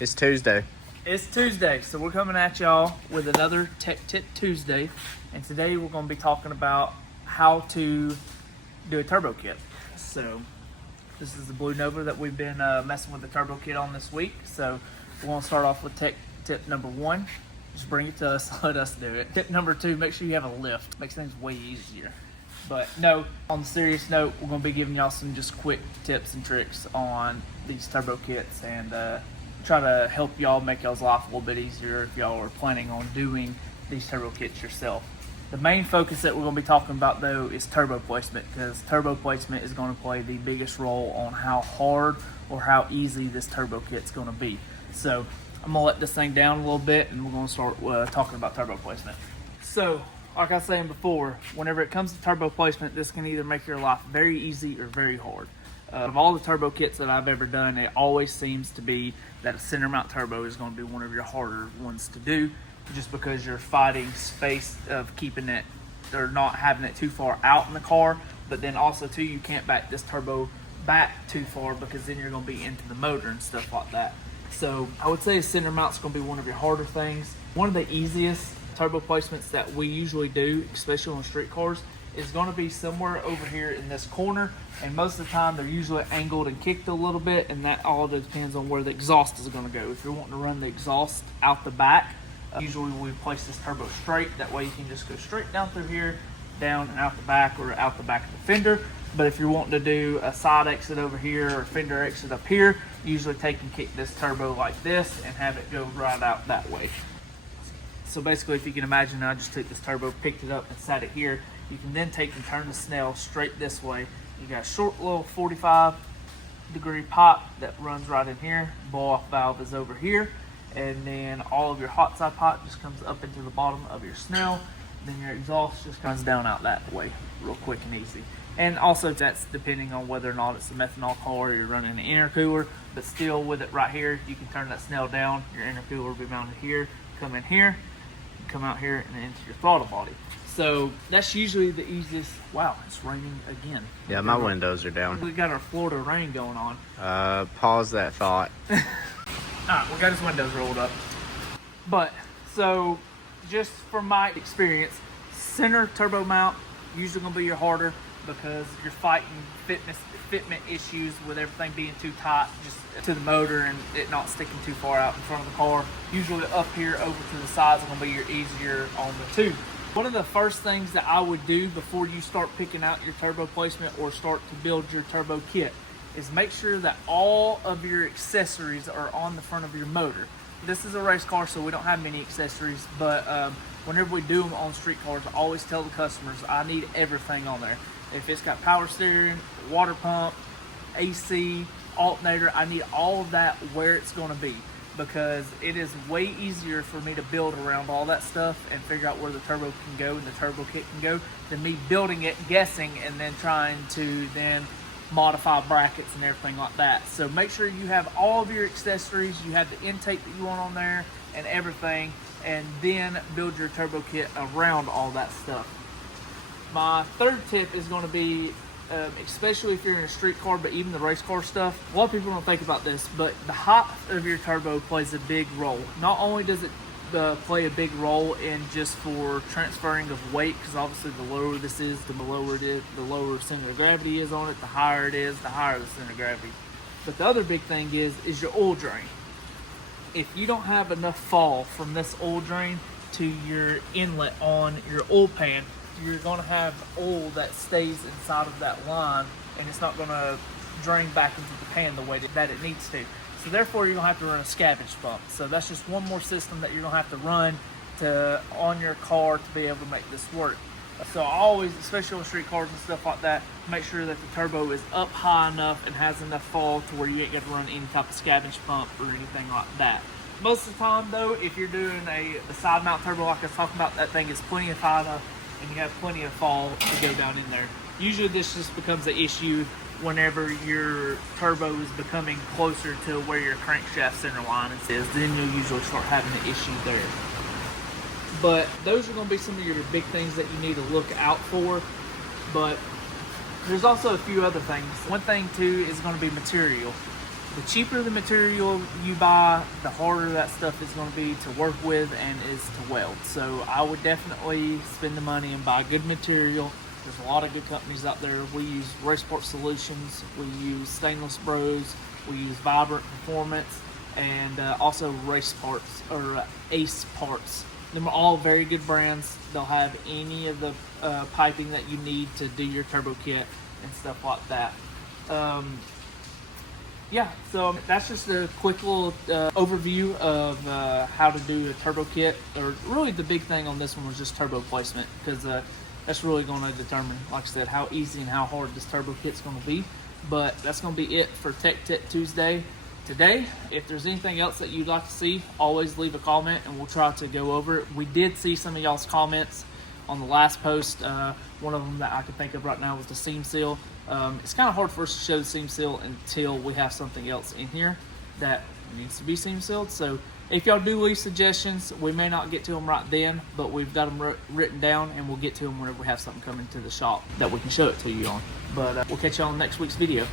It's Tuesday. It's Tuesday, so we're coming at y'all with another Tech Tip Tuesday, and today we're going to be talking about how to do a turbo kit. So this is the Blue Nova that we've been messing with the turbo kit on this week. So we're going to start off with Tech Tip number 1. Just bring it to us, let us do it. Tip number 2, make sure you have a lift. Makes things way easier. But no, on the serious note, we're going to be giving y'all some just quick tips and tricks on these turbo kits and try to help y'all make y'all's life a little bit easier if y'all are planning on doing these turbo kits yourself. The main focus that we're going to be talking about though is turbo placement, because turbo placement is going to play the biggest role on how hard or how easy this turbo kit's going to be. So I'm going to let this thing down a little bit and we're going to start talking about turbo placement. So like I was saying before, whenever it comes to turbo placement, this can either make your life very easy or very hard. Of all the turbo kits that I've ever done, it always seems to be that a center mount turbo is going to be one of your harder ones to do, just because you're fighting space of keeping it or not having it too far out in the car, but then also too, you can't back this turbo back too far because then you're going to be into the motor and stuff like that. So I would say a center mount is going to be one of your harder things. One of the easiest turbo placements that we usually do, especially on street cars, is going to be somewhere over here in this corner, and most of the time they're usually angled and kicked a little bit, and that all depends on where the exhaust is going to go. If you're wanting to run the exhaust out the back, usually we place this turbo straight, that way you can just go straight down through here, down and out the back, or out the back of the fender. But if you're wanting to do a side exit over here or a fender exit up here, usually take and kick this turbo like this and have it go right out that way. So basically, if you can imagine, I just took this turbo, picked it up and sat it here. You can then take and turn the snell straight this way. You got a short little 45-degree pipe that runs right in here. Blow-off valve is over here. And then all of your hot side pipe just comes up into the bottom of your snell. Then your exhaust just comes down out that way, real quick and easy. And also that's depending on whether or not it's a methanol car or you're running an intercooler. But still, with it right here, you can turn that snell down. Your intercooler will be mounted here. Come in here, come out here, and into your throttle body. So that's usually the easiest. Wow, it's raining again. Yeah, my windows are down. We got our Florida rain going on. Pause that thought. Alright, we got his windows rolled up. But, so, just from my experience, center turbo mount usually going to be your harder because you're fighting fitment issues with everything being too tight just to the motor and it not sticking too far out in front of the car. Usually up here over to the sides is going to be your easier on the tube. One of the first things that I would do before you start picking out your turbo placement or start to build your turbo kit is make sure that all of your accessories are on the front of your motor. This is a race car, so we don't have many accessories, but whenever we do them on street cars, I always tell the customers I need everything on there. If it's got power steering, water pump, AC, alternator, I need all of that where it's going to be, because it is way easier for me to build around all that stuff and figure out where the turbo can go and the turbo kit can go than me building it, guessing, and then trying to then modify brackets and everything like that. So make sure you have all of your accessories, you have the intake that you want on there and everything, and then build your turbo kit around all that stuff. My third tip is going to be, especially if you're in a street car, but even the race car stuff, a lot of people don't think about this, but the height of your turbo plays a big role. Not only does it play a big role in just for transferring of weight, because obviously the lower this is, the lower it is, the lower center of gravity is on it, the higher it is, the higher the center of gravity. But the other big thing is your oil drain. If you don't have enough fall from this oil drain to your inlet on your oil pan, you're going to have oil that stays inside of that line and it's not going to drain back into the pan the way that it needs to. So therefore you're going to have to run a scavenge pump. So that's just one more system that you're going to have to run on your car to be able to make this work. So I always, especially on street cars and stuff like that, make sure that the turbo is up high enough and has enough fall to where you ain't got to run any type of scavenge pump or anything like that. Most of the time though, if you're doing a side mount turbo like I was talking about, that thing is plenty of high enough and you have plenty of fall to go down in there. Usually this just becomes an issue whenever your turbo is becoming closer to where your crankshaft center line is, then you'll usually start having an issue there. But those are going to be some of your big things that you need to look out for. But there's also a few other things. One thing too is going to be material. the cheaper the material you buy, the harder that stuff is going to be to work with and is to weld. So I would definitely spend the money and buy good material. There's a lot of good companies out there. We use Race Part Solutions, we use Stainless Bros, we use Vibrant Performance, and also Race Parts or Ace Parts. Them are all very good brands. They'll have any of the piping that you need to do your turbo kit and stuff like that. Yeah, so that's just a quick little overview of how to do a turbo kit. Or really the big thing on this one was just turbo placement, because that's really going to determine, like I said, how easy and how hard this turbo kit's going to be. But that's going to be it for Tech Tip Tuesday today. If there's anything else that you'd like to see, always leave a comment and we'll try to go over it. We did see some of y'all's comments on the last post. One of them that I can think of right now was the seam seal. It's kind of hard for us to show the seam seal until we have something else in here that needs to be seam sealed. So if y'all do leave suggestions, we may not get to them right then, but we've got them written down and we'll get to them whenever we have something coming to the shop that we can show it to you on. But we'll catch you on next week's video.